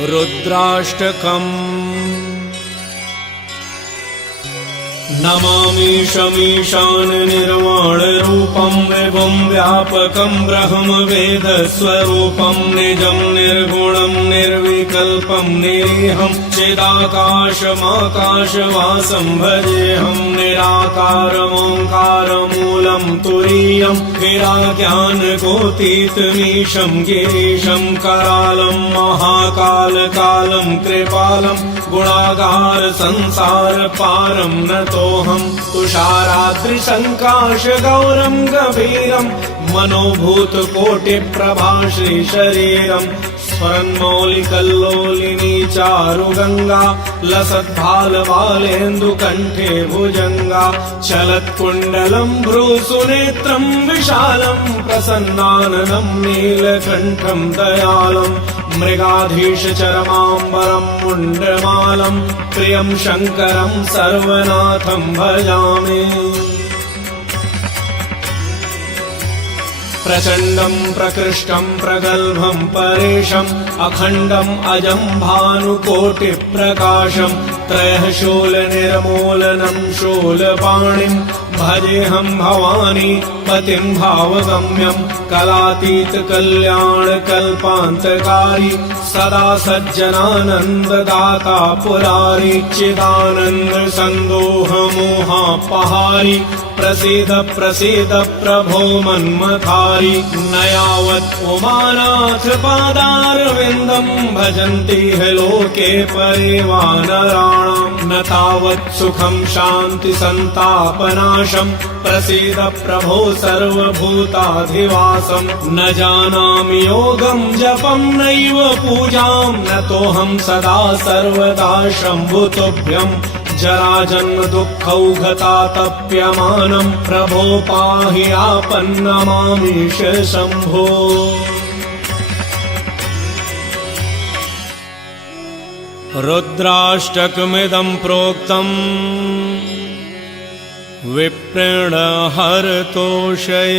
रुद्राष्टकम्। नमामीशमीशान निर्वाणरूपं विभुं व्यापकं ब्रह्मवेदस्वरूपं निजं निर्गुणं निर्विकल्पं निरीहं चिदाकाशमाकाशवासं भजेऽहं निराकारमोङ्कारमूलं तुरीयं गिराज्ञानकोटीतमीशं गिरीशं करालं महाकालकालं कृपालं गुणागार संसारपारं नतोऽहं तुषाराद्रिसङ्काशगौरं गभीरं मनोभूतकोटिप्रभा श्रीशरीरं स्फरन्मौलिकल्लोलिनी चारुगङ्गा लसद्भालबालेन्दुकण्ठे भुजङ्गा चलत्कुण्डलं भ्रूसुनेत्रं विशालं प्रसन्नाननं नीलकण्ठं दयालं मृगाधीशचरमाम्बरं मुण्डमालं प्रियं शङ्करं सर्वनाथं भजामि। प्रचण्डं प्रकृष्टं प्रगल्भं परेशम् अखण्डम् अजं भानुकोटिप्रकाशं त्रयः शूलनिर्मूलनं शूलपाणिं भजेऽहं भवानी पतिं भावगम्यं कलातीतकल्याणकल्पान्तकारी सदा सज्जनानन्ददाता पुरारी चिदानन्दसन्दोहमोहापहारी प्रसीद प्रसीद प्रभो मन्मथारी न यावत् उमानाथ पादारविन्दं भजन्ति ह लोके परिवानराणां न तावत् सुखं शान्ति संतापनाशं प्रसीद प्रभो सर्वभूताधिवासं न जानामि योगं जपं नैव पूजां नतोऽहं सदा सर्वदा शम्भुतुभ्यं जराजन्म दुःखौघतातप्यमानं प्रभो पाहि आपन्नमामीश शम्भो। रुद्राष्टकमिदं प्रोक्तम् विप्रेण हरतोषये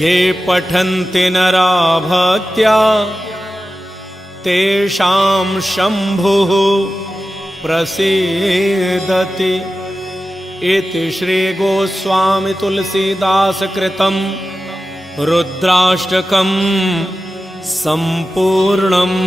ये पठन्ति नरा भक्त्या तेषां शम्भुः प्रसीदति इति श्री गोस्वामी तुलसीदास कृतं रुद्राष्टकं संपूर्णम्।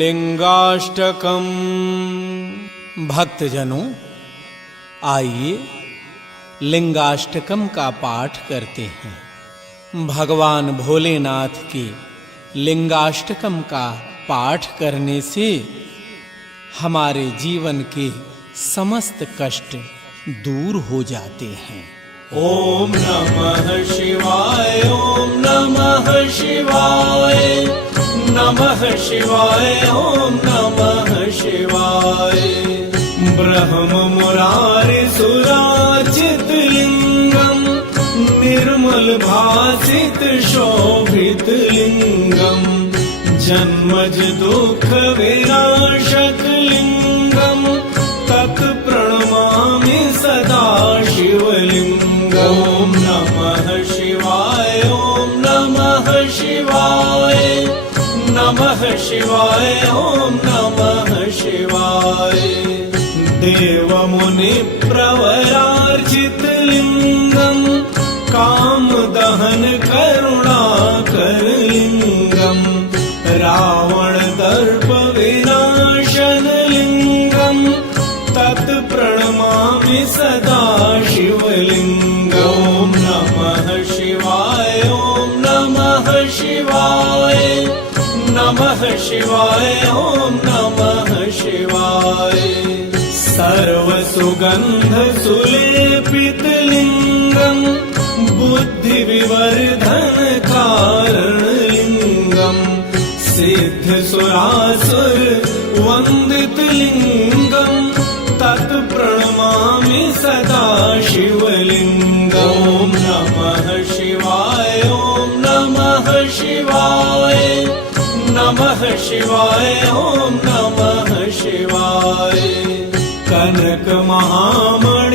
लिंगाष्टकम। भक्तजनों, आइए लिंगाष्टकम का पाठ करते हैं। भगवान भोलेनाथ के लिंगाष्टकम का पाठ करने से हमारे जीवन के समस्त कष्ट दूर हो जाते हैं। ओम नमः शिवाय, ओम नमः शिवाय, नमः शिवाय, ओम नमः शिवाय। ब्रह्म मुरारि सुराचित लिंगम निर्मल भासित शोभित लिंगम जन्मज दुख विनाशक लिंगम तत् प्रणमामि सदा शिवलिंगम। ओम नमः शिवाय, ओम नमः शिवाय, नमः शिवाय, ओम नमः शिवाय। देव मुनि प्रवरार्चित लिंगम काम दहन करुणाकर लिंगम रावण दर्प विनाशन लिंगम तत् प्रणमामि सदा शिवलिंगम। ओम नमः शिवाय, ओम नमः शिवाय, नमः शिवाय, ओम नमः शिवाय। सर्वसुगंध सुलेपित लिंगम बुद्धि विवर्धन कारण लिंगम सिद्ध सुरासुर वंदित लिंगम तत् प्रणमामि सदा शिवलिंगम। ओम नमः शिवाय, ओम नमः शिवाय, नमः शिवाय ॐ नमः शिवाय कनक महामणिभूषित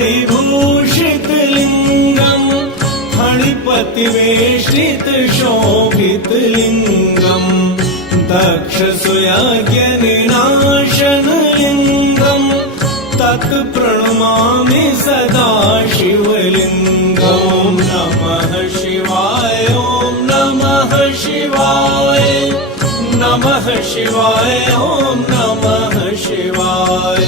लिंगम् फणिपतिवेष्टित शोभित लिंगम् दक्ष सुयज्ञ निनाशन लिंगम् तत् प्रणमामि सदा शिवलिंगम् नमः शिवाय ॐ नमः शिवाय नमः शिवाय ॐ नमः शिवाय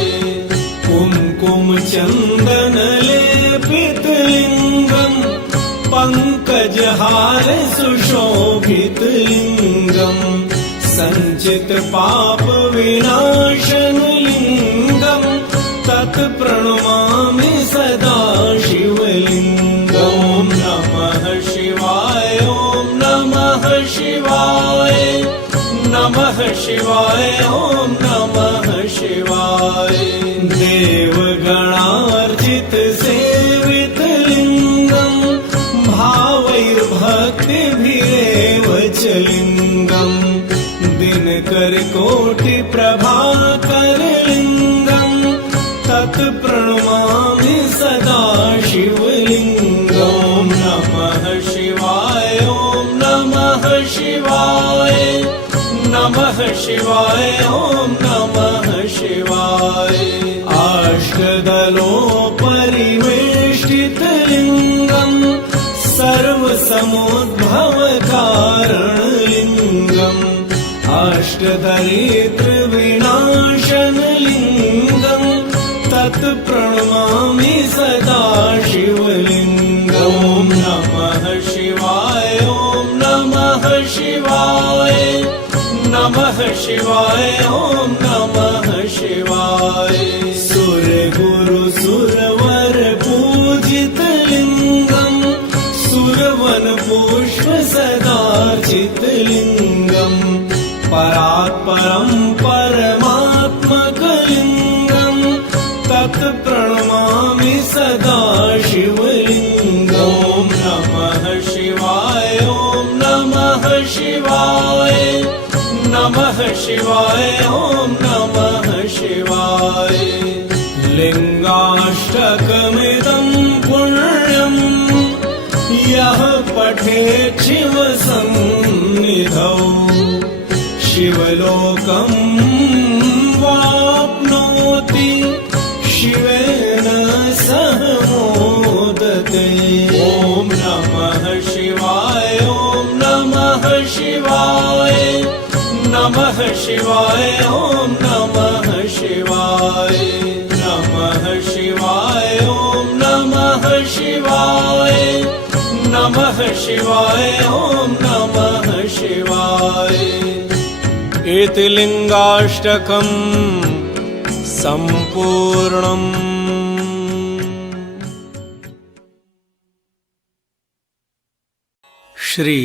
कुंकुम चंदन लेपित लिंगम् पंकजहार सुशोभित लिंगम् संचित पाप विनाशन लिंगम् तत् प्रणमामि सदा शिवलिंगम् नमः शिवाय ॐ नमः शिवाय नमः शिवाय ॐ नमः शिवाय देवगणार्चित सेवित लिंगम् भावैर्भक्तिभिरेव च लिंगम् दिनकर कोटि प्रभाकर लिंगम् तत् प्रणमामि सदा शिवलिंगम् नमः शिवाय ॐ नमः शिवाय नमः शिवाय ॐ नमः शिवाय अष्टदलोपरिवेष्टित लिंगम् सर्वसमुद्भवकारण लिंगम् अष्टदरिद्र विनाशन लिंगम् तत् प्रणमामि सदा शिवलिंगम् नमः शिवाय ॐ नमः शिवाय नमः शिवाय ॐ नमः शिवाय सुरगुरु सुरवर पूजित लिंगम् सुरवन पुष्प सदार्चित लिंगम् परात्परं परमात्मक लिंगम् तत् प्रणमामि सदा शिवलिंगम् नमः शिवाय ॐ नमः शिवाय नमः शिवाय ॐ नमः शिवाय लिंगाष्टकमिदं पुण्यम् यः पठेत् शिवसन्निधौ शिवलोकं वाप्नोति शिवेन सह मोदते ॐ नमः शिवाय ॐ नमः शिवाय नमः शिवाय ॐ नमः शिवाय नमः शिवाय ॐ नमः शिवाय नमः शिवाय ॐ नमः शिवाय इति लिंगाष्टकम् सम्पूर्णम्। श्री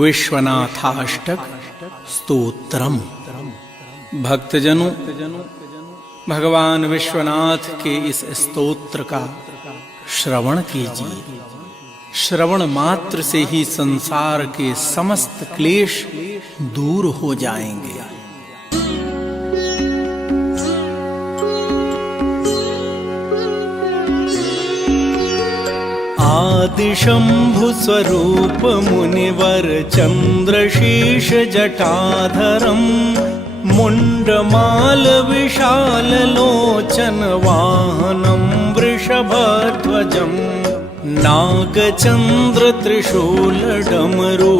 विश्वनाथाष्टक स्तोत्रम। भक्तजनों, भगवान विश्वनाथ के इस स्तोत्र का श्रवण कीजिए। श्रवण मात्र से ही संसार के समस्त क्लेश दूर हो जाएंगे। आदिशंभु स्वरूप मुनिवर चंद्रशीष जटाधरम मुंडमाल विशाल लोचन वाहनम वृषभध्वजम नागचंद्र त्रिशूल डमरू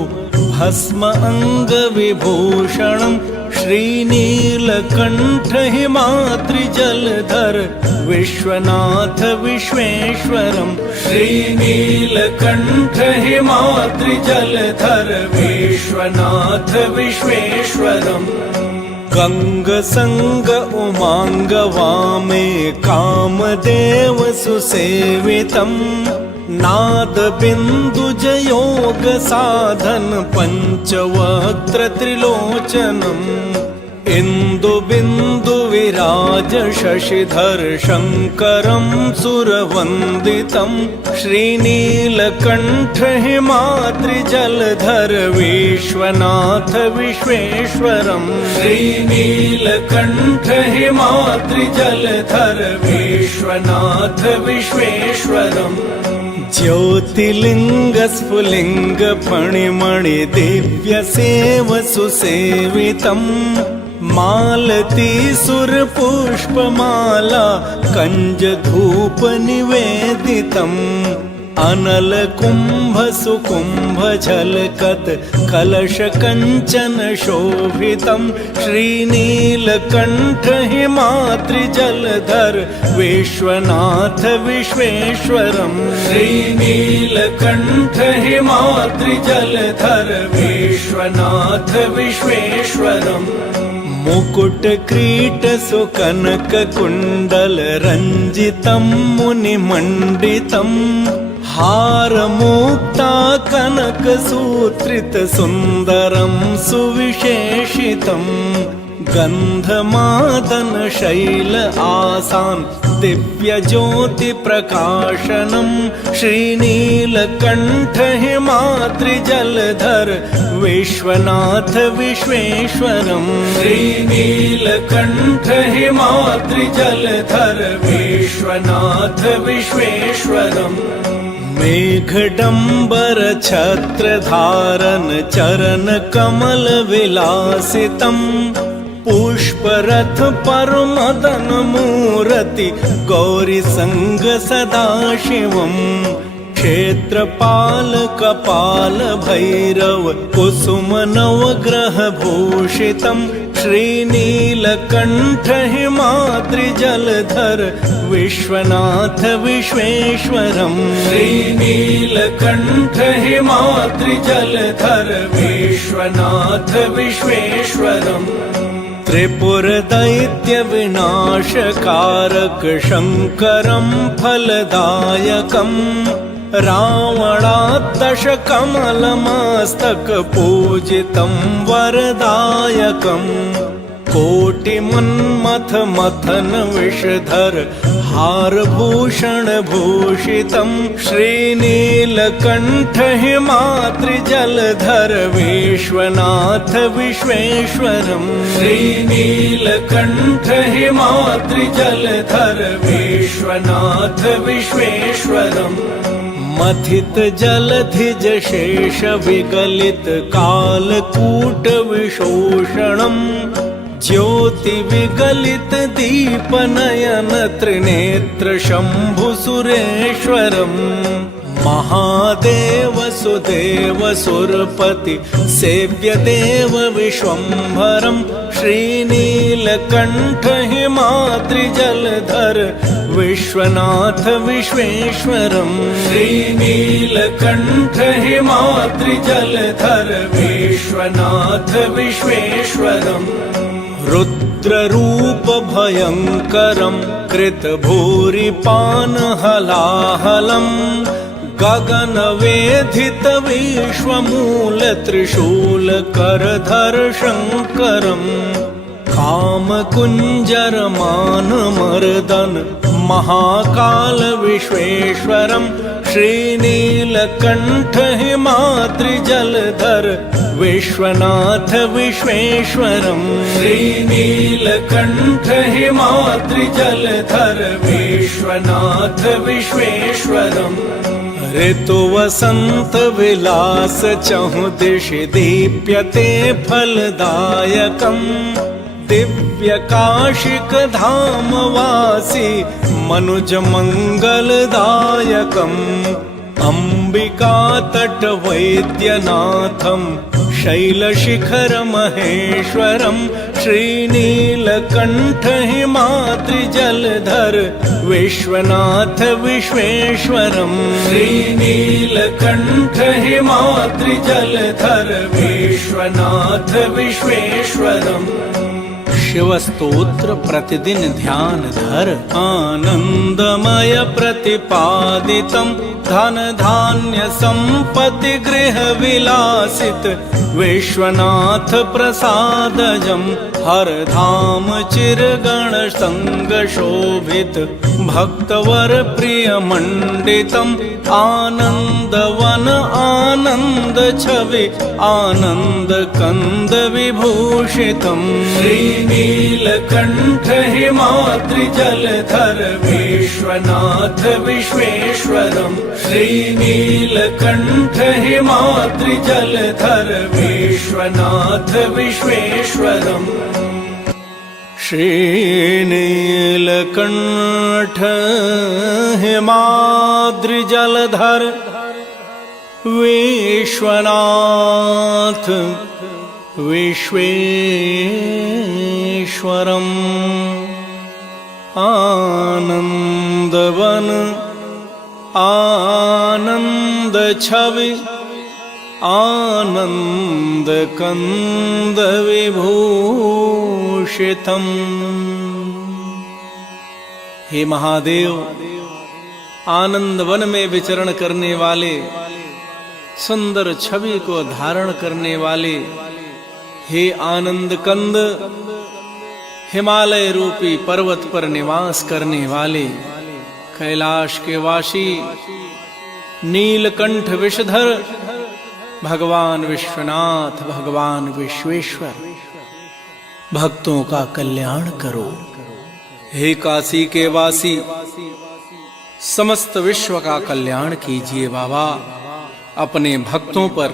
भस्म अंग विभूषणम श्रीनीलकंठ हिमाद्रि जलधर विश्वनाथ विश्वेश्वरम श्रीनीलकंठ हिमाद्रि जलधर विश्वनाथ विश्वेश्वरम गंग संग उमांग वामे कामदेव सुसेवितम नाद बिंदु जयोग साधन पंचवक्त्र त्रिलोचनम इंदु बिंदु विराज शशिधर शङ्करं सुरवन्दितं श्रीनीलकण्ठ हिमाद्रिजलधर विश्वनाथ विश्वेश्वरं श्रीनीलकण्ठ हिमाद्रिजलधर विश्वनाथ विश्वेश्वरम् ज्योतिलिंग स्फुलिंग फणिमणि दिव्य सेव सुसेवितं मालती सुरपुष्पमाला कंज धूप निवेदितम् अनल कुंभ सुकुंभ झलकत कलश कंचन शोभितं श्रीनीलकण्ठ हिमाद्रि जलधर विश्वनाथ विश्वेश्वरं श्रीनीलकण्ठ हिमाद्रि जलधर विश्वनाथ विश्वेश्वरम् मुकुट क्रीट सुकनक कुंडल रंजितं मुनिमंडितं हार मुक्ता कनक सूत्रित सुंदरं सुविशेषितं गंधमादन शैल आसान दिव्य ज्योति प्रकाशनं श्रीनीलकण्ठ हिमाद्रि जलधर विश्वनाथ विश्वेश्वरं श्रीनीलकण्ठ हिमाद्रि जलधर विश्वनाथ विश्वेश्वरम् मेघडंबर छत्र धारण चरण कमल विलासितं पुष्परथ पर मदन मूर्ति गौरी संग सदाशिवं क्षेत्रपाल कपाल भैरव कुसुम नवग्रह भूषितं श्रीनीलकण्ठ हिमाद्रि जलधर विश्वनाथ विश्वेश्वरं श्रीनीलकण्ठ हिमाद्रि जलधर विश्वनाथ विश्वेश्वरम् त्रिपुर दैत्य विनाशकारक शंकरं फलदायकं रावणात्तश कमलमस्तक पूजितं वरदायकं कोटिमन्मथ मथन विषधर हारभूषण भूषितं श्रीनीलकण्ठ हिमाद्रि जलधर विश्वनाथ विश्वेश्वरं श्रीनीलकण्ठ हिमाद्रि जलधर विश्वनाथ विश्वेश्वरम् मथित जलधिज शेष विगलित कालकूट विशोषणम् ज्योति विगलित दीप नयन त्रिनेत्र शंभु सुरेश्वरम् महादेव सुदेव सुरपति सेव्य देव विश्वम्भरं श्रीनीलकण्ठ हिमाद्रि जलधर विश्वनाथ विश्वेश्वरं श्रीनीलकण्ठ हिमाद्रि जलधर विश्वनाथ विश्वेश्वरम् रुद्ररूप भयंकरं कृत भूरिपान हलाहलम् गगन वेधित विश्वमूल त्रिशूल करधर शंकरं काम कुंजर मान मर्दन महाकाल विश्वेश्वरं श्रीनीलकण्ठ हिमाद्रि जलधर विश्वनाथ विश्वेश्वरं श्रीनीलकण्ठ हिमाद्रि जलधर विश्वनाथ विश्वेश्वरम् ऋतु वसंत विलास चहु दिशि दीप्यते फलदायकम् दिव्य काशिक धाम वासी मनुज मंगलदायकम् अंबिका तट वैद्यनाथं शैलशिखर महेश्वरं श्रीनीलकण्ठ हिमाद्रि जलधर विश्वनाथ विश्वेश्वरं श्रीनीलकण्ठ हिमाद्रि जलधर विश्वनाथ विश्वेश्वरम् शिवस्तोत्र प्रतिदिन ध्यान धर आनंदमय प्रतिपादितं धन धान्य संपत्ति गृह विलासित विश्वनाथ प्रसादजं हर धाम चिरगण संग शोभित भक्तवर प्रिय मंडितम आनंद वन आनंद छवि आनंद कंद विभूषितम श्रीनीलकंठ हिमाद्रि जलधर विश्वनाथ विश्वेश्वरम श्रीनीलकंठ हिमाद्रि जलधर विश्वनाथ विश्वेश्वरम श्रीनीलकंठ हिमाद्रि जलधर विश्वनाथ विश्वेश्वरम् आनंदवन आनंद छवि आनंद कंद विभूषितम। हे महादेव, आनंद वन में विचरण करने वाले, सुंदर छवि को धारण करने वाले, हे आनंद कंद, हिमालय रूपी पर्वत पर निवास करने वाले, कैलाश के वासी, नीलकंठ विषधर भगवान विश्वनाथ, भगवान विश्वेश्वर, भक्तों का कल्याण करो। हे काशी के वासी, समस्त विश्व का कल्याण कीजिए बाबा। अपने भक्तों पर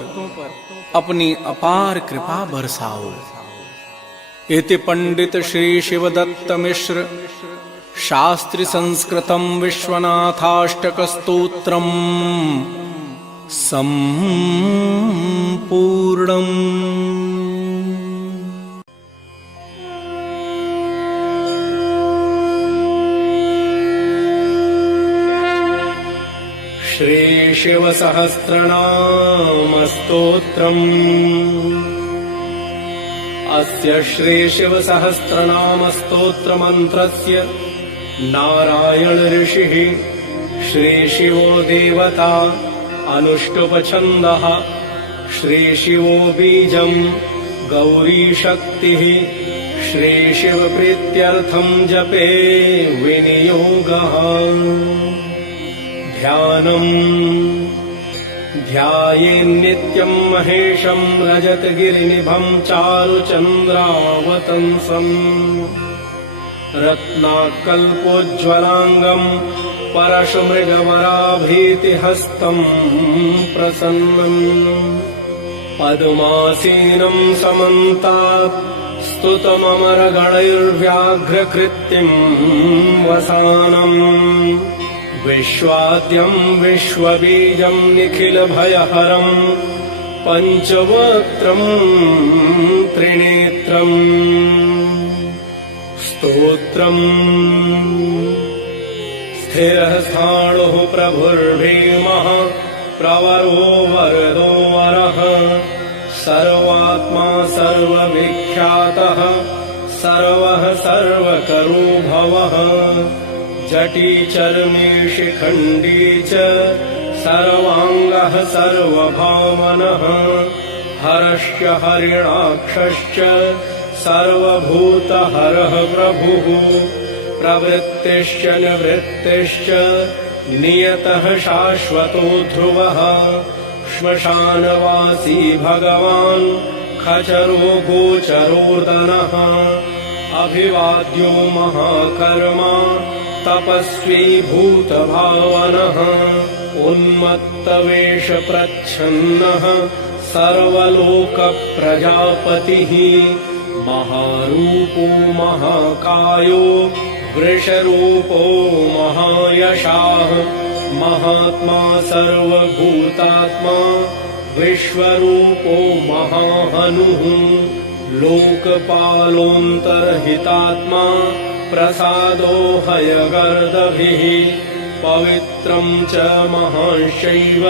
अपनी अपार कृपा बरसाओ। इति पंडित श्री शिवदत्त मिश्र शास्त्रि संस्कृतम विश्वनाथाष्टक स्तोत्रम संपूर्णम्। श्री शिव सहस्रनाम स्तोत्रम्। अस्य श्री शिव सहस्रनाम स्तोत्र मंत्रस्य नारायण ऋषिः श्री शिवो देवता अनुष्टुप छन्दः श्री शिवो बीजं गौरी शक्तिः श्री शिव प्रीत्यर्थं जपे विनियोगः। ध्यानम् ध्यायेन्नित्यं महेशं रजतगिरिनिभं चारुचन्द्रावतंसम् रत्नाकल्पोज्ज्वलाङ्गं परशुमृगवराभीतिहस्तं प्रसन्नम् पद्मासीनं समन्तात् स्तुतममरगणैर्व्याघ्रकृत्तिं वसानम् विश्वाद्यं विश्वबीजं निखिलभयहरं पञ्चवक्त्रं त्रिनेत्रम् स्तोत्रम्। स्थिरः स्थाणुः प्रभुर्भीमः प्रवरो वरदो वरः सर्वात्मा सर्वविख्यातः सर्वः सर्वकरो भवः जटी चर्मे शिखण्डी च सर्वाङ्गः सर्वभावनः हरश्च हरिणाक्षश्च सर्वभूतहरः प्रभुः प्रवृत्तिश्च निवृत्तिश्च नियतः शाश्वतो ध्रुवः श्मशानवासी भगवान् खचरो गोचरोर्दनः अभिवाद्यो महाकर्मा तपस्वी भूतभावनः उन्मत्तवेष प्रच्छन्नः सर्वलोकप्रजापतिः महारूपो महाकायो वृषरूपो महायशाः महात्मा सर्वभूतात्मा विश्वरूपो महाहनुः लोकपालोऽन्तर्हितात्मा प्रसादो हयगर्दभिः पवित्रं च महांशैव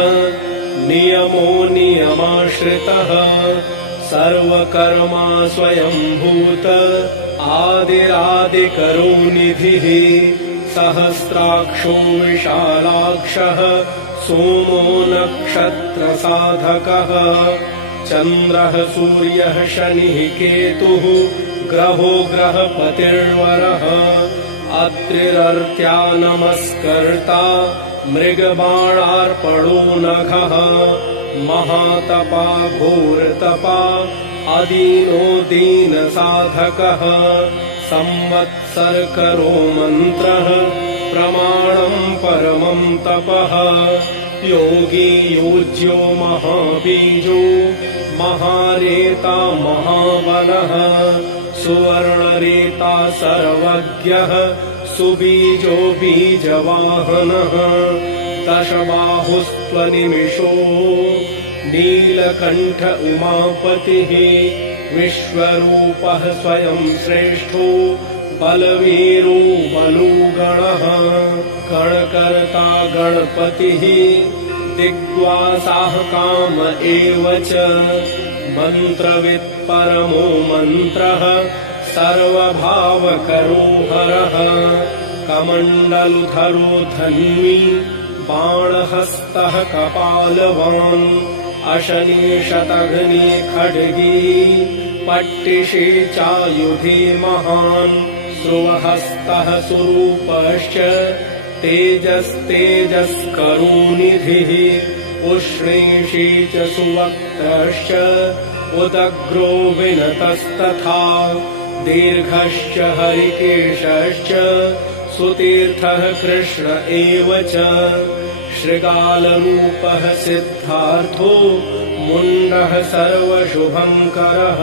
नियमो नियमाश्रितः सर्वकर्मा स्वयंभूत आदिरादिकरो निधिः सहस्राक्षो विशालाक्षः सोमो नक्षत्रसाधकः चन्द्रः सूर्यः शनिः केतुः ग्रहो ग्रहपतिर्वरः अत्रिरर्त्या नमस्कर्ता मृगबाणार्पणो नघः महातपा घोरतपा अदीनो दीनसाधकः संवत्सरकरो मन्त्रः प्रमाणं परमं तपः योगी योज्यो महाबीजो महारेता महाबलः सुवर्णरेता सर्वज्ञः सुबीजो बीजवाहनः दशबाहुस्त्वनिमिषो नीलकण्ठ उमापतिः विश्वरूपः स्वयं श्रेष्ठो बलवीरो बलुगणः गणकर्ता गणपतिः दिग्वासाः काम एव च मन्त्रवित् परमो मन्त्रः सर्वभावकरो हरः कमण्डलुधरो धन्वी बाणहस्तः कपालवान् अशनीशतघ्नी खड्गी पट्टिशे चायुधे महान् स्रुवहस्तः सुरूपश्च तेजस्तेजस्करुनिधिः उष्णेशी च सुवक्त्रश्च उदग्रो विनतस्तथा दीर्घश्च हरिकेशश्च सुतीर्थः कृष्ण एव च शृगालरूपः सिद्धार्थो मुण्डः सर्वशुभङ्करः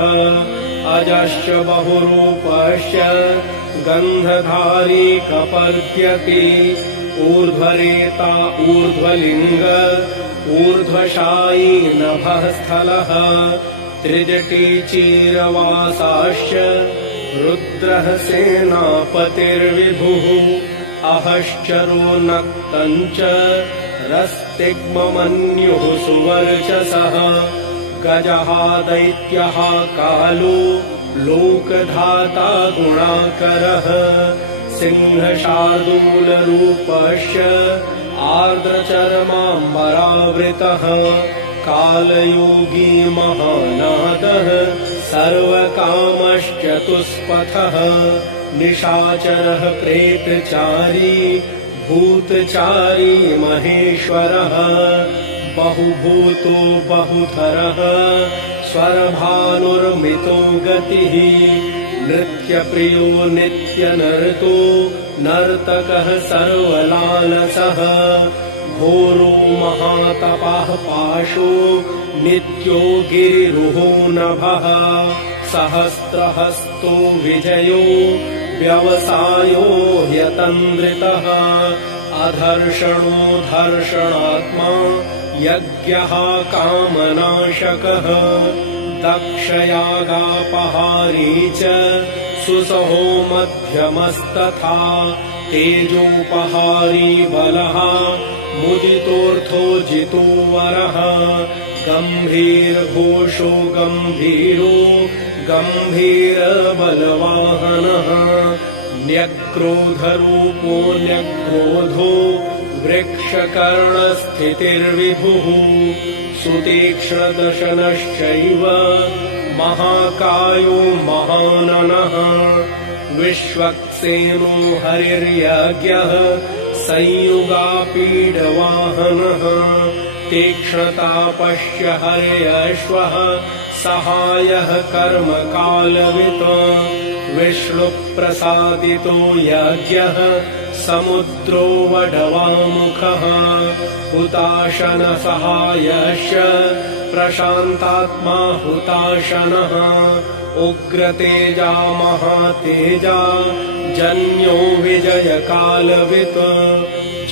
अजश्च बहुरूपश्च गन्धधारी कपर्द्यति ऊर्ध्वरेता ऊर्ध्वलिङ्ग ऊर्ध्वशायी नभः स्थलः त्रिजटी चीरवासाश्च रुद्रः सेनापतिर्विभुः अहश्चरो नक्तञ्च रस्तिग्ममन्युः सुवर्चसः गजः दैत्यः कालो लोकधाता गुणाकरः सिंहशार्दूलरूपश्च आर्द्रचर्माम्बरावृतः कालयोगी महानादः सर्वकामश्चतुष्पथः निशाचरः प्रेतचारी भूतचारी महेश्वरः बहुभूतो बहुधरः स्वरभानुर्मितो गतिः नृत्यप्रियो नित्यनर्तो नर्तकः सर्वलालसः घोरो महातपः पाशो नित्यो गिरिरुहो नभः सहस्रहस्तो विजयो व्यवसायो ह्यतन्द्रितः अधर्षणो धर्षणात्मा यज्ञः कामनाशकः दक्षयागापहारी च सुसहो मध्यमस्तथा तेजोपहारी बलः मुदितोऽर्थो जितो वरः गम्भीरघोषो गम्भीरो गम्भीरबलवाहनः न्यक्रोधरूपो न्यक्रोधो वृक्षकर्णस्थितिर्विभुः सुतीक्ष्णदशनश्चैव महाकायो महाननः विश्वक्सेनो हरिर्यज्ञः संयुगापीडवाहनः तीक्ष्णतापश्च हर्यश्वः सहायः कर्मकालवित् विष्णुप्रसादितो यज्ञः समुद्रो वडवामुखः हुताशनसहायश्च प्रशान्तात्मा हुताशनः उग्रतेजा महातेजा जन्यो विजयकालवित्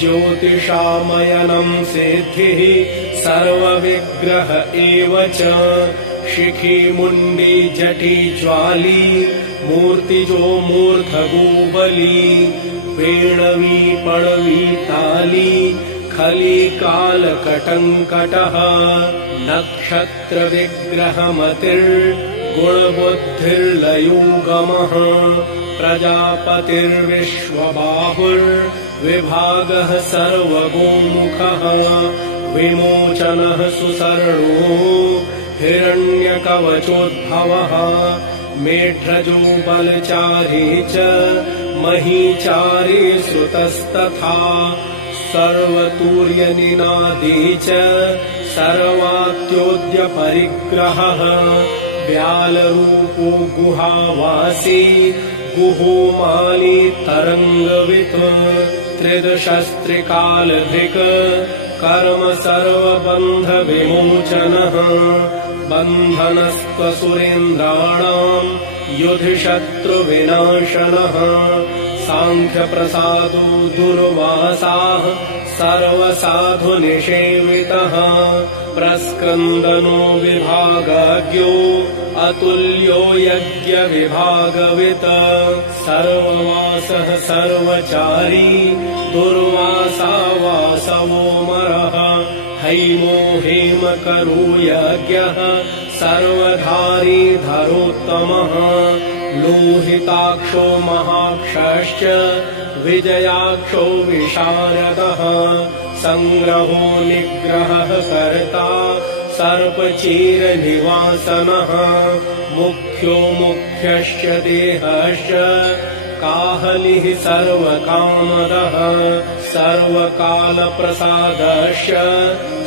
ज्योतिषामयनं सिद्धिः सर्वविग्रह एव च शिखी मुण्डी जटी ज्वाली मूर्तिजो मूर्धगोबली वेणवी पणवी ताली खली कालकटङ्कटः नक्षत्रविग्रहमतिर्गुणबुद्धिर्लयोगमः प्रजापतिर्विश्वबाहुर्विभागः सर्वगोमुखः विमोचनः सुसर्णो हिरण्यकवचोद्भवः मेढ्रजो बलचारी च महीचारी श्रुतस्तथा सर्वतुर्यनिनादी च सर्वात्योद्य परिग्रहः व्यालरूपो गुहावासी गुहोमाली तरङ्गवित् त्रिदशस्त्रिकालधृक् कर्म सर्वबन्धविमोचनः बन्धनस्त्वसुरेन्द्राणाम् युधिशत्रुविनाशनः साङ्ख्यप्रसादो दुर्वासाः सर्वसाधुनिषेवितः प्रस्कन्दनो विभागज्ञो अतुल्यो यज्ञविभागवित् सर्ववासः सर्वचारी दुर्वासा वासवोमरः हैमो हेमकरो यज्ञः सर्वधारी धरोत्तमः लोहिताक्षो महाक्षश्च विजयाक्षो विशारदः संग्रहो निग्रहः कर्ता सर्पचीरनिवासनः मुख्यो मुख्यश्च देहश्च काहलिः सर्वकामदः सर्वकालप्रसादश्च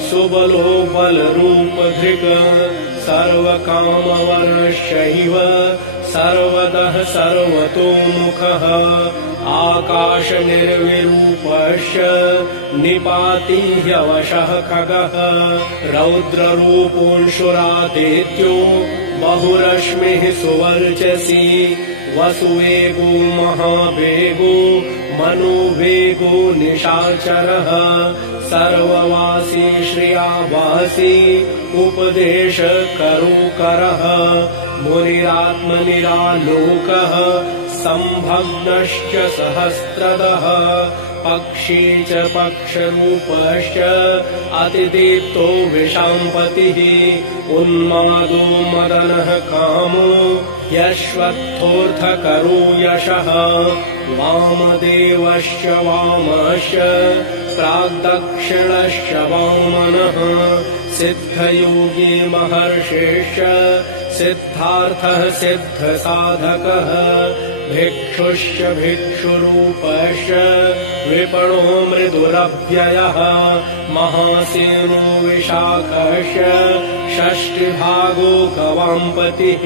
सुबलो बलरूपधृक् सर्वकामवरश्चैव सर्वतः सर्वतोमुखः आकाशनिर्विरूपश्च निपाति ह्यवशः खगः रौद्ररूपोऽंशुरादित्यो बहुरश्मिः सुवर्चसी वसुवेगो महावेगो मनोवेगो निशाचरः सर्ववासी श्रियावासी उपदेशकरोकरः मुनिरात्मनिरालोकः सम्भग्नश्च सहस्रदः पक्षी च पक्षरूपश्च अतिदीप्तो विशाम्पतिः उन्मादो मदनः कामो यश्वत्थोऽर्थकरो यशः वामदेवश्च वामश्च प्राग्दक्षिणश्च वामनः सिद्धयोगी महर्षिश्च सिद्धार्थः सिद्धसाधकः भिक्षुश्च भिक्षुरूपश्च विपणो मृदुरव्ययः महासेनो विशाखश्च षष्टिभागो गवाम्पतिः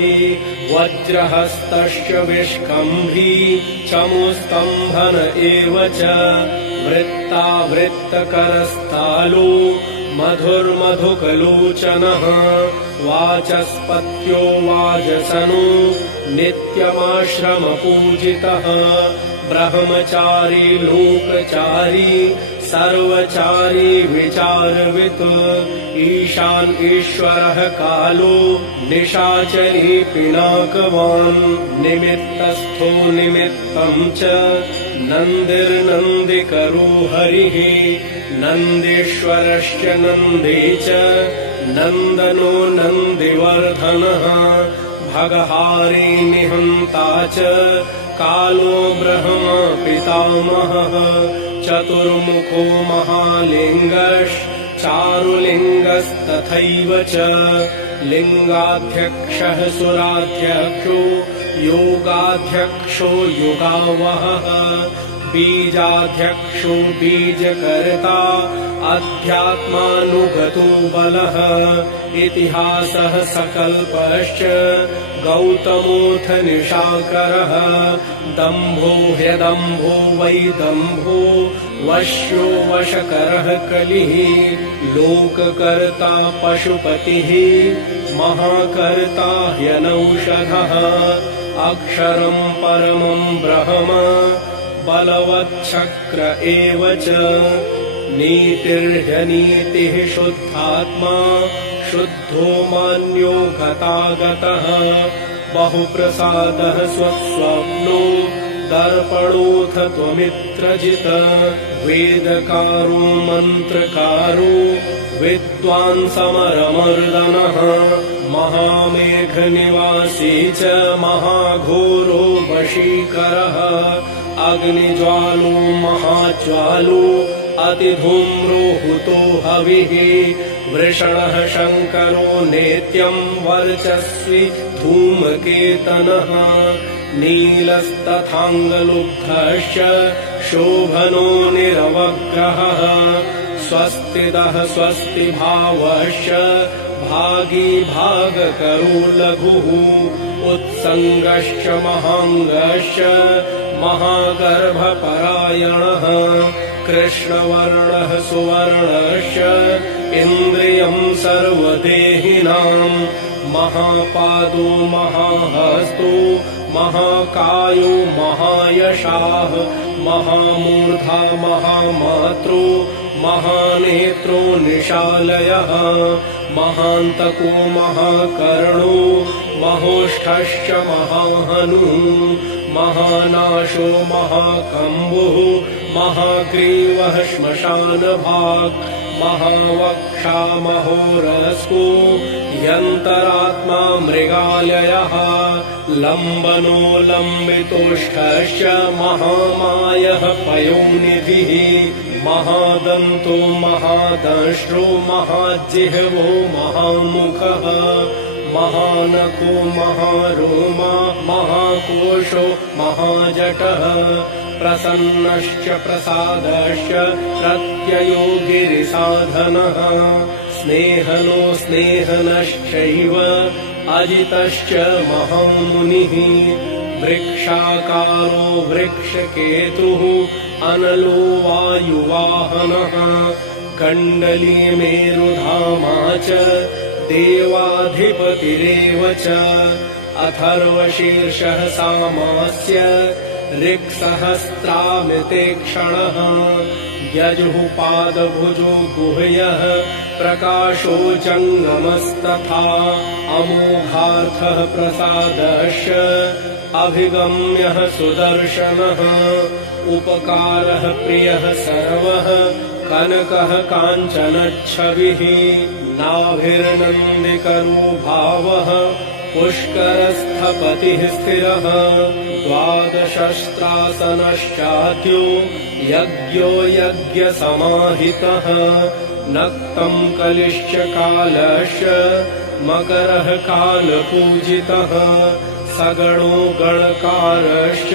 वज्रहस्तश्च विष्कम्भी चमुस्तम्भन एव च वृत्तावृत्तकरस्थालो मधुर्मधुकलोचनः वाचस्पत्यो वाजसनो नित्यमाश्रमपूजितः ब्रह्मचारी लोकचारी सर्वचारी विचारवित् ईशान ईश्वरः कालो निशाचरी पिनाकवान् निमित्तस्थो निमित्तं च नन्दिर्नन्दिकरो हरिः नन्दीश्वरश्च नन्दी च नन्दनो नन्दिवर्धनः भगहारी निहन्ता च कालो ब्रह्म पितामहः चतुर्मुखो महालिङ्गश्चारुलिङ्गस्तथैव च लिङ्गाध्यक्षः सुराध्यक्षो योगाध्यक्षो युगावहः बीजाध्यक्षो बीजकर्ता अध्यात्मानुगतो बलः इतिहासः सकल्पश्च गौतमोऽथ निशाकरः दम्भो ह्यदम्भो वैदम्भो वश्यो वशकरः कलिः लोककर्ता पशुपतिः महाकर्ता ह्यनौषधः अक्षरं परमं ब्रह्म बलवच्छक्र एव च नीतिर्ह्यनीतिः शुद्धात्मा शुद्धो मान्यो गतागतः बहुप्रसादः स्वस्वप्नो दर्पणोऽथ त्वमित्रजित वेदकारो मन्त्रकारो विद्वान् समरमर्दनः महामेघनिवासी च महाघोरो वशीकरः अग्निज्वालो महाज्वालो अतिधूम्रो हुतो हविः वृषणः शङ्करो नेत्यम् वर्चस्वी धूमकेतनः नीलस्तथाङ्गलुब्धश्च शोभनो निरवग्रहः स्वस्तिदः स्वस्तिभावश्च भागी भागकरो लघुः उत्सङ्गश्च महाङ्गश्च महागर्भपरायणः कृष्णवर्णः सुवर्णश्च इन्द्रियम् सर्वदेहिनाम् महापादो महाहस्तो महाकायो महायशाः महामूर्धा महामात्रो महानेत्रो निशालयः महान्तको महाकर्णो महोष्ठश्च महाहनुः महानाशो महाकम्बुः महाग्रीवः श्मशानभाग् महावक्षा महोरस्को यन्तरात्मा मृगालयः लम्बनो लम्बितोष्ठश्च महामायः पयोनिधिः महादन्तो महादंष्ट्रो महाजिह्वो महामुखः महानको महारोमा महाकोशो महाजटः प्रसन्नश्च प्रसादश्च प्रत्ययो गिरिसाधनः स्नेहनो स्नेहनश्चैव अजितश्च महामुनिः वृक्षाकारो वृक्षकेतुः अनलो वायुवाहनः कण्डली मेरुधामा च देवाधिपतिरेव च अथर्वशीर्षः सामास्य ऋक्सहस्रामिते क्षणः यजुःपादभुजो गुह्यः प्रकाशो जङ्गमस्तथा अमोघार्थः प्रसादश्च अभिगम्यः सुदर्शनः उपकारः प्रियः सर्वः कनकः काञ्चनच्छविः नाभिर्नन्दिकरो भावः पुष्करस्थपतिः स्थिरः द्वादशस्त्रासनश्चाद्यो यज्ञो यज्ञसमाहितः नक्तम् कलिश्च कालश्च मकरः कालपूजितः सगणो गणकारश्च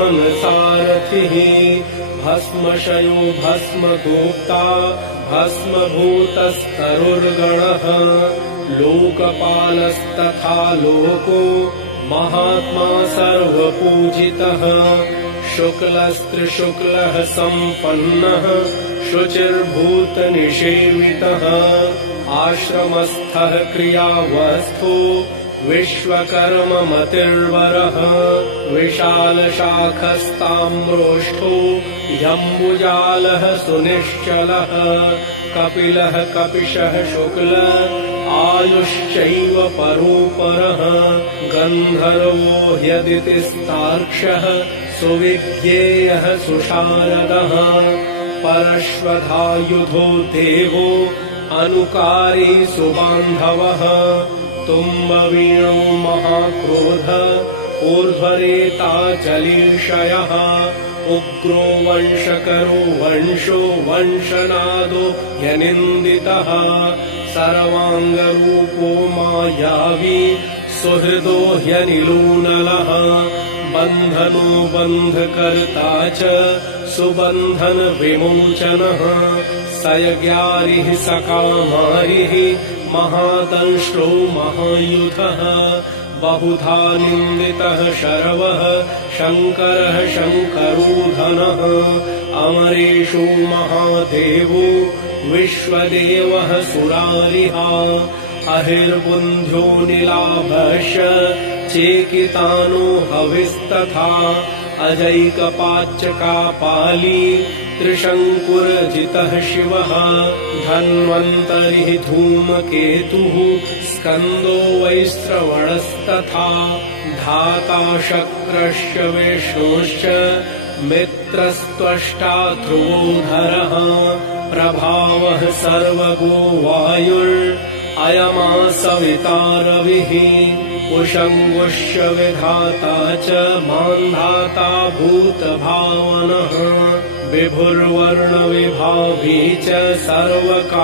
भूतवाहनसारथिः भस्मशयो भस्मगोप्ता भस्मभूतस्तरुर्गणः लोकपालस्तथा लोको महात्मा सर्वपूजितः शुक्लस्त्रिशुक्लः सम्पन्नः शुचिर्भूतनिषेवितः आश्रमस्थः क्रियावस्थो विश्वकर्ममतिर्वरः विशालशाखस्ताम्रोष्ठो जम्बुजालः सुनिश्चलः कपिलः कपिशः शुक्ल आयुश्चैव परोपरः गन्धर्वो ह्यदितिस्तार्क्ष्यः सुविज्ञेयः सुशारदः परश्वधायुधो देवो अनुकारी सुबान्धवः तुम्बवीणो महाक्रोध ऊर्ध्वरेता जलीषयः उग्रो वंशकरो वंशो वंशनादो ह्यनिन्दितः सर्वाङ्गरूपो मायावी सुहृदो ह्यनिलोनलः बन्धनो बन्धकर्ता च सुबन्धन विमोचनः सयज्ञारिः सकामारिः महादंष्ट्रो महायुधः बहुधा निन्दितः शर्वः शङ्करः शङ्करोधनः अमरेषु महादेवो विश्वदेवः सुरारिः अहिर्बुन्ध्यो नीलाभश्च चेकितानो हविस्तथा अजैकपाच्चकापाली त्रिशङ्कुरजितः शिवः धन्वन्तरिः धूमकेतुः स्कन्दो वैश्रवणस्तथा धाता शक्रश्च विष्णुश्च मित्रस्त्वष्टा ध्रुवोधरः प्रभावः सर्वगो वायुर्अयमासविता रविः उषङ्गुश्च विधाता च मान्धाता भूतभावनः विभुर्वर्णविभावी च सर्वकामगुणावहः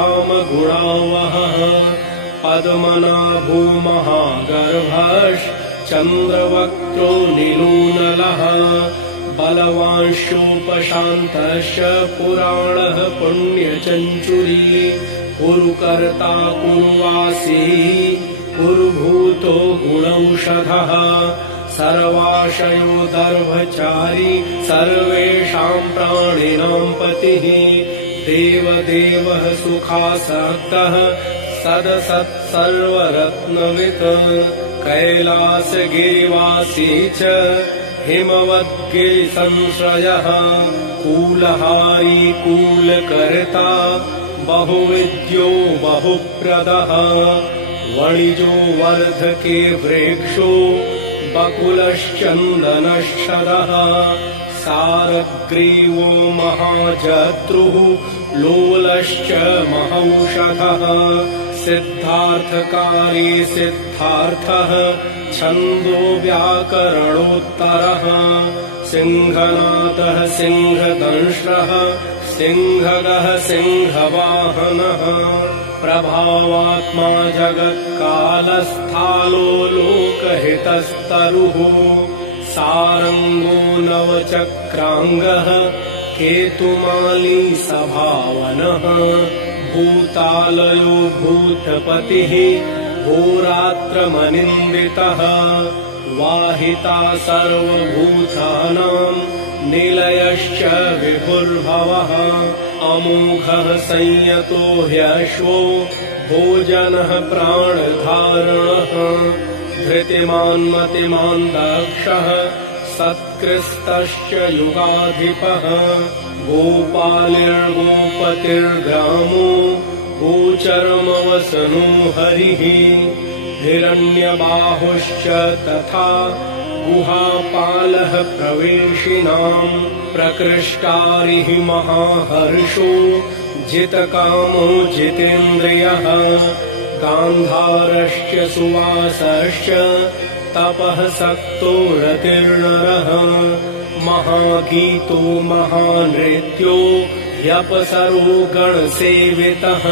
पद्मनाभो महागर्भश्चन्द्रवक्त्रो निलूनलः बलवांशोपशान्तश्च पुराणः पुण्यचञ्चुरी कुरुकर्ता कुरुवासी कुरुभूतो गुणौषधः सर्वाशयो दर्भचारी सर्वेषां प्राणिनां पतिः देवदेवः सुखासक्तः सदसत्सर्वरत्नवित् कैलासगिरिवासी च हिमवद्गिरिसंश्रयः कूलहारी कूलकर्ता बहुविद्यो बहुप्रदः वणिजो वर्धके वृक्षो बकुलश्चन्दनश्छदः सारग्रीवो महाजत्रुः लोलश्च महौषधः सिद्धार्थकारी सिद्धार्थः छन्दो व्याकरणोत्तरः सिंहनाथः सिंहदंष्ट्रः सिंहगः सिंहवाहनः प्रभावात्मा जगत्कालस्थालो लोकहितस्तरुः सारंगो नवचक्रांगः केतुमाली सभावनः भूतालयो भूतपतिः होरात्रमनिन्दितः वाहिता सर्वभूतानां निलयश्च विभुर्भवः अमोघः संयतो ह्यश्वो भोजनः प्राणधारणः धृतिमान् मतिमान् दक्षः सत्कृस्तश्च युगाधिपः गोपालिर्गोपतिर्ग्रामो गोचरमवसनो हरिः हिरण्यबाहुश्च तथा गुहापालः प्रवेशिनाम् प्रकृष्टारिः महाहर्षो जितकामो जितेन्द्रियः गान्धारश्च सुवासश्च तपः सक्तो रतिर्नरः महागीतो महानृत्यो ह्यपसरो गणसेवितः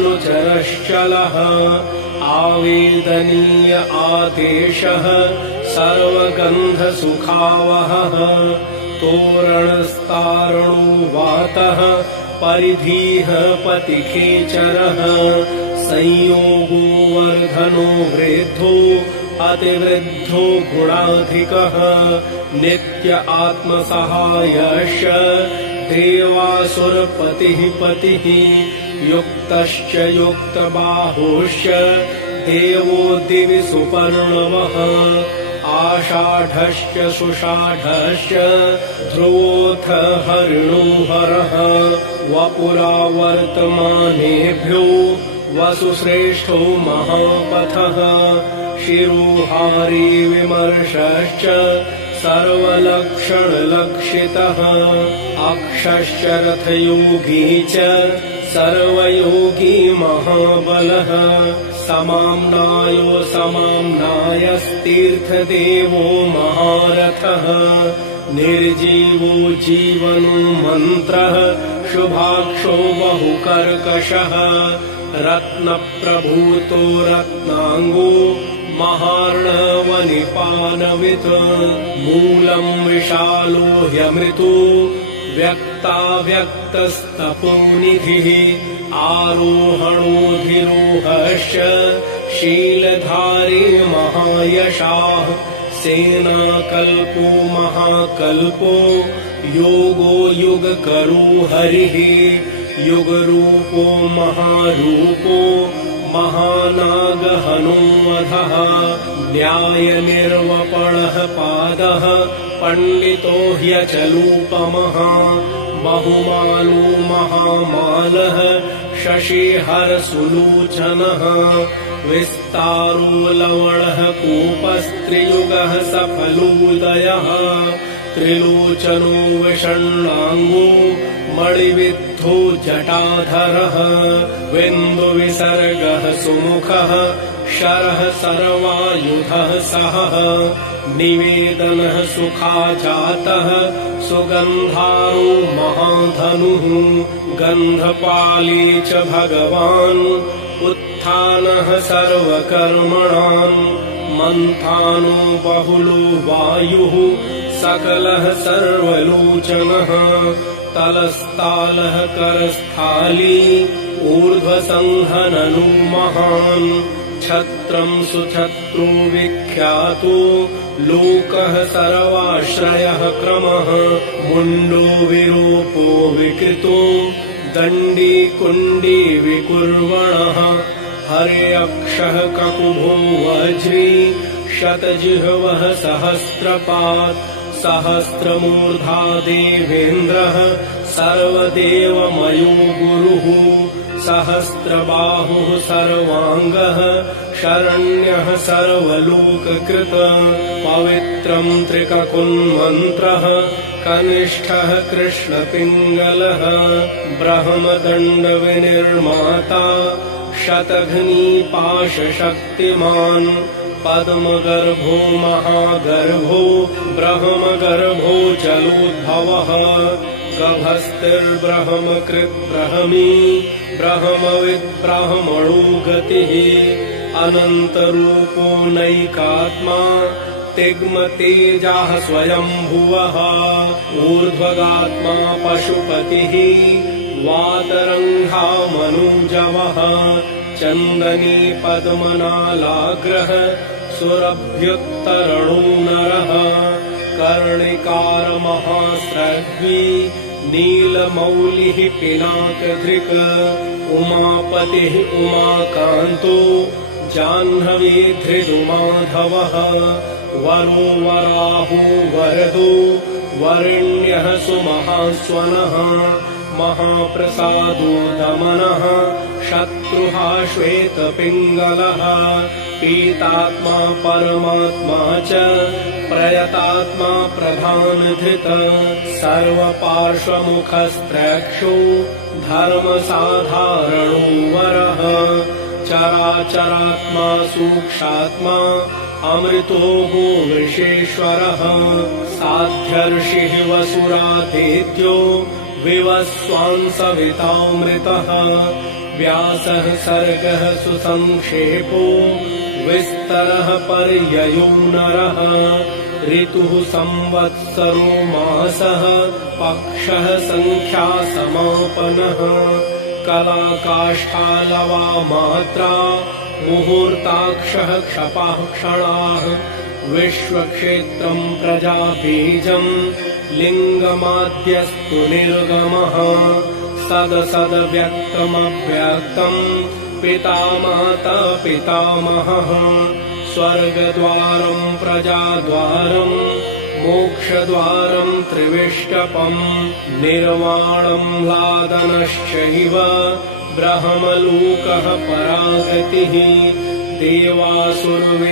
महाकेतुर्महाधातुर्नैकसानुचरश्चलः आवेदनीय आदेशः सर्वगन्धसुखावहः तोरणस्तारणो वातः परिधीः पतिखेचरः संयोगो वर्धनो वृद्धो अतिवृद्धो गुणाधिकः नित्य आत्मसहायश्च देवासुरपतिः पतिः युक्तश्च युक्तबाहुश्च देवो दिवि सुपर्णवः आषाढश्च सुषाढश्च ध्रुवोऽथ हरिणो हरः वपुरावर्तमानेभ्यो वसुश्रेष्ठो महापथः शिरोहारी विमर्शश्च सर्वलक्षणलक्षितः अक्षश्च रथयोगी च सर्वयोगी महाबलः समाम्नायो समाम्नायस्तीर्थदेवो महारथः निर्जीवो जीवनो मन्त्रः शुभाक्षो बहुकर्कशः रत्नप्रभूतो रत्नाङ्गो महार्णवनिपानवित् मूलम् विशालो ह्यमृतो व्यक्ताव्यक्तस्तपोनिधिः आरोहणोऽधिरोहश्च शीलधारी महायशाः सेनाकल्पो महाकल्पो योगो युगकरो हरिः युगरूपो महारूपो महानागहनोऽधः न्यायनिर्वपणः पादः पण्डितो ह्यचलूपमः बहुमालो महामालः शशिहरसुलोचनः विस्तारो लवणः कूपस्त्रियुगः सफलोदयः त्रिलोचनो विषण्णाङ्गो मणिविद्धो जटाधरः बिन्दुविसर्गः सुमुखः शरः सर्वायुधः सहः निवेदनः सुखाजातः सुगन्धारो महाधनुः गन्धपाली च भगवान् उत्थानः सर्वकर्मणाम् मन्थानो बहुलो वायुः सकलः सर्वलोचनः तलस्तालः करस्थाली ऊर्ध्वसंहननु महान् छत्रम् सुछत्रो विख्यातो लोकः सर्वाश्रयः क्रमः मुण्डो विरूपो विकृतो दण्डी कुण्डी विकुर्वणः हर्यक्षः ककुभो वज्री शतजिह्वः सहस्रपात् सहस्रमूर्धा देवेन्द्रः सर्वदेवमयो गुरुः सहस्रबाहुः सर्वाङ्गः शरण्यः सर्वलोककृत पवित्रम् त्रिककुन्मन्त्रः कनिष्ठः कृष्णपिङ्गलः ब्रह्मदण्डविनिर्माता शतघ्नीपाशशक्तिमान् पद्मगर्भो महागर्भो ब्रह्मगर्भो जलोद्भवः गभस्तिर्ब्रह्मकृद्ब्रह्मी ब्रह्मविद्ब्राह्मणो गतिः अनन्तरूपो नैकात्मा तिग्मतेजाः स्वयंभुवः ऊर्ध्वगात्मा पशुपतिः वातरङ्घा मनोजवः चन्दनी पद्मनालाग्रः सुरभ्युत्तरणो नरः कर्णिकार महास्रग्वी नीलमौलिः पिनाकधृक् उमापतिः उमाकान्तो जाह्नवी धृदुमाधवः वरो वराहो वरदो वरेण्यः सुमहास्वनः महाप्रसादो दमनः शत्रुः श्वेतपिङ्गलः पीतात्मा परमात्मा च प्रयतात्मा प्रधानधृत सर्वपार्श्वमुखस्त्रक्षो धर्मसाधारणो वरः चराचरात्मा सूक्षात्मा अमृतो गो वृषेश्वरः साध्यर्षिः वसुरातेद्यो विवस्वांसवितामृतः व्यासः सर्गः सुसंक्षेपो विस्तरः पर्ययो नरः ऋतुः संवत्सरो मासः पक्षः संख्या समापनः कलाकाष्ठालवा मात्रा मुहूर्ताक्षः क्षपाः क्षणाः विश्वक्षेत्रम् प्रजाबीजम् लिङ्गमाद्यस्तु निर्गमः सदसदव्यक्तमव्यक्तम् पिता माता पितामहः स्वर्गद्वारम् प्रजाद्वारम् मोक्षद्वारम् त्रिविष्टपम् निर्वाणम् लादनश्चैव ब्रह्मलोकः परागतिः देवासुरविनिर्माता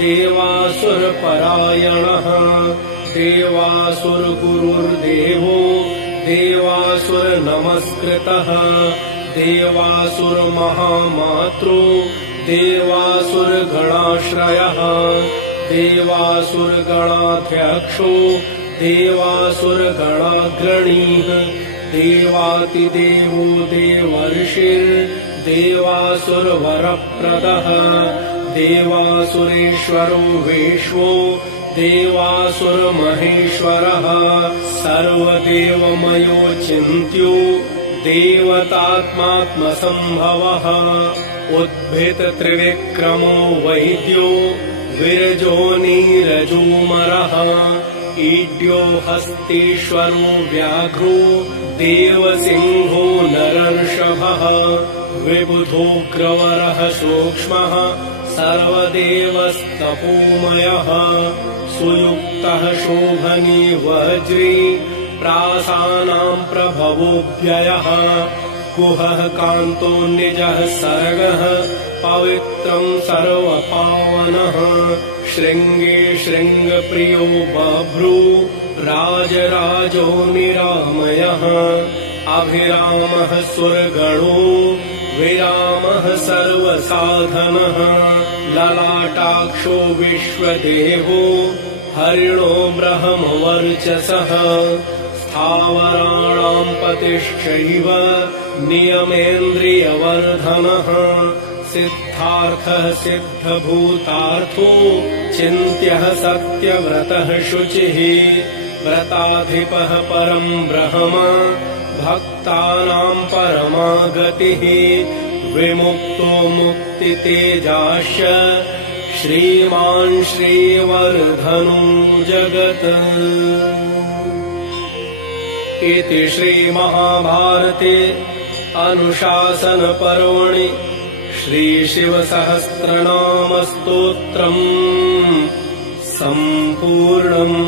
देवासुरपरायणः देवासुरगुरुर्देवो देवासुरनमस्कृतः देवासुरमहामातृ देवासुरगणाश्रयः देवासुरगणाध्यक्षो देवासुरगणाग्रणीः देवातिदेवो देवर्षिर्देवासुरवरप्रदः देवासुरेश्वरो विश्वो देवासुरमहेश्वरः सर्वदेवमयो चिन्त्यो देवतात्मात्मसम्भवः उद्भितत्रिविक्रमो वैद्यो विरजो नीरजोमरः ईड्यो हस्तेश्वरो व्याघ्रो देवसिंहो नरर्षभः विबुधोग्रवरः सूक्ष्मः सर्वदेवस्तपोमयः सुयुक्तः शोभनी वज्री प्रासानाम् प्रभवोऽव्ययः गुहः कान्तो निजः सर्गः पवित्रम् सर्वपावनः शृङ्गे शृङ्गप्रियो बभ्रू राजराजो निरामयः अभिरामः सुरगणो विरामः सर्वसाधनः ललाटाक्षो विश्वदेवो हरिणो ब्रह्मवर्चसः स्थावराणां पतिश्चैव नियमेन्द्रियवर्धनः सिद्धार्थः सिद्धभूतार्थो चिन्त्यः सत्यव्रतः शुचिः व्रताधिपः परं ब्रह्म भक्तानां परमा गतिः विमुक्तो मुक्तितेजाश्च श्रीमान् श्रीवर्धनो जगत्। इति श्रीमहाभारते अनुशासनपर्वणि श्रीशिवसहस्रनामस्तोत्रम् सम्पूर्णम्।